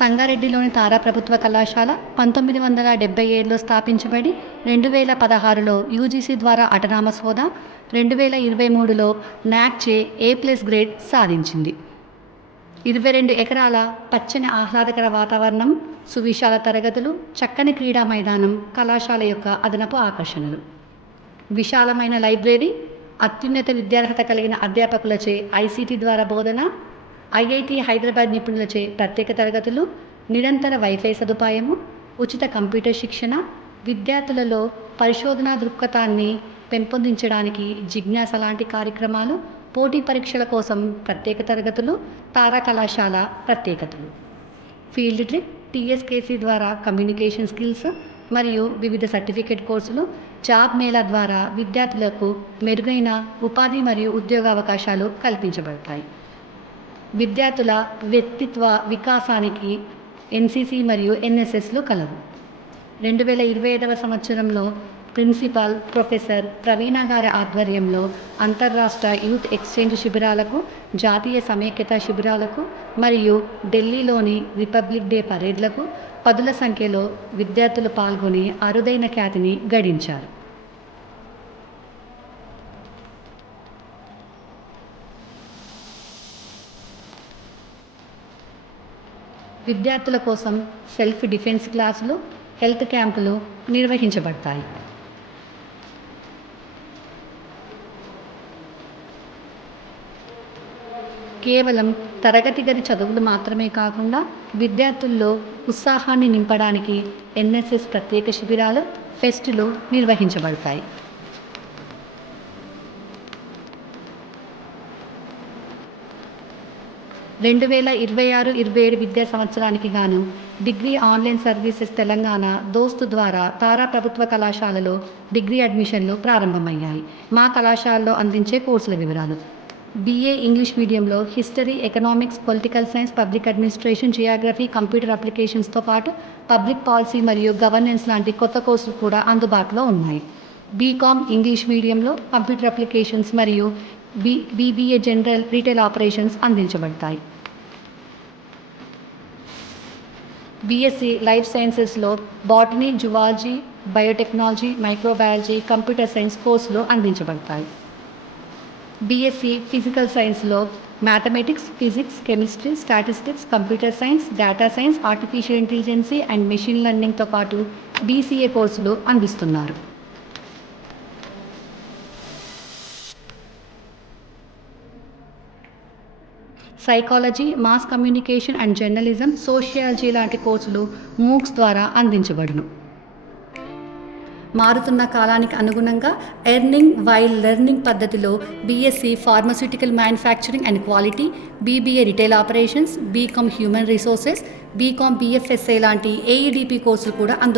సంగారెడ్డిలోని తారా ప్రభుత్వ కళాశాల 1977లో స్థాపించబడి 2016లో యూజీసీ ద్వారా అటానమస్ హోదా, 2023లో నాక్చే ఏ+ గ్రేడ్ సాధించింది. 22 ఎకరాల పచ్చని ఆహ్లాదకర వాతావరణం, సువిశాల తరగతులు, చక్కని క్రీడా మైదానం కళాశాల యొక్క అదనపు ఆకర్షణలు. విశాలమైన లైబ్రరీ, అత్యున్నత విద్యార్హత కలిగిన అధ్యాపకులచే ఐసీటీ ద్వారా బోధన, ఐఐటీ హైదరాబాద్ నిపుణులచే ప్రత్యేక తరగతులు, నిరంతర వైఫై సదుపాయము, ఉచిత కంప్యూటర్ శిక్షణ, విద్యార్థులలో పరిశోధనా దృక్పథాన్ని పెంపొందించడానికి జిజ్ఞాస లాంటి కార్యక్రమాలు, పోటీ పరీక్షల కోసం ప్రత్యేక తరగతులు తారా కళాశాల ప్రత్యేకతలు. ఫీల్డ్ ట్రిప్, టీఎస్కేసీ ద్వారా కమ్యూనికేషన్ స్కిల్స్ మరియు వివిధ సర్టిఫికేట్ కోర్సులు, జాబ్ మేళా ద్వారా విద్యార్థులకు మెరుగైన ఉపాధి మరియు ఉద్యోగ అవకాశాలు కల్పించబడతాయి. విద్యార్థుల వ్యక్తిత్వ వికాసానికి ఎన్సీసీ మరియు ఎన్ఎస్ఎస్లు కలవు. 2025వ సంవత్సరంలో ప్రిన్సిపాల్ ప్రొఫెసర్ ప్రవీణ గారి ఆధ్వర్యంలో అంతర్రాష్ట్ర యూత్ ఎక్స్చేంజ్ శిబిరాలకు, జాతీయ సమైక్యతా శిబిరాలకు మరియు ఢిల్లీలోని రిపబ్లిక్ డే పరేడ్లకు పదుల సంఖ్యలో విద్యార్థులు పాల్గొని అరుదైన ఖ్యాతిని గడించారు. విద్యార్థుల కోసం సెల్ఫ్ డిఫెన్స్ క్లాసులు, హెల్త్ క్యాంపులు నిర్వహించబడతాయి. కేవలం తరగతి గది చదువులు మాత్రమే కాకుండా విద్యార్థుల్లో ఉత్సాహాన్ని నింపడానికి ఎన్ఎస్ఎస్ ప్రత్యేక శిబిరాలు, ఫెస్టులు నిర్వహించబడతాయి. రెండు 2026-27 విద్యా సంవత్సరానికి గాను డిగ్రీ ఆన్లైన్ సర్వీసెస్ తెలంగాణ దోస్తు ద్వారా తారా ప్రభుత్వ కళాశాలలో డిగ్రీ అడ్మిషన్లు ప్రారంభమయ్యాయి. మా కళాశాలలో అందించే కోర్సుల వివరాలు: BA ఇంగ్లీష్ మీడియంలో history, economics, political science, public administration, geography, computer అప్లికేషన్స్తో పాటు పబ్లిక్ పాలసీ మరియు గవర్నెన్స్ లాంటి కొత్త కోర్సులు కూడా అందుబాటులో ఉన్నాయి. బీకామ్ ఇంగ్లీష్ మీడియంలో కంప్యూటర్ అప్లికేషన్స్ మరియు BBA జనరల్ రీటైల్ ఆపరేషన్స్ అందించబడతాయి. BSc లైఫ్ సైన్సెస్లో botany, zoology, biotechnology, microbiology, computer science కోర్సులు అందించబడతాయి. BSc ఫిజికల్ సైన్స్లో mathematics, physics, chemistry, statistics, computer science, data science, artificial intelligence and machine లెర్నింగ్తో పాటు BCA కోర్సులు అందిస్తున్నారు. Psychology, mass communication and journalism, sociology లాంటి కోర్సులు MOOCs ద్వారా అందించబడును. మారుతున్న కాలానికి అనుగుణంగా ఎర్నింగ్ వైల్ లెర్నింగ్ పద్ధతిలో BSc pharmaceutical manufacturing and quality, BBA retail operations, B Com human resources, B Com BFSI లాంటి AEDP కోర్సులు కూడా అందుబాటులో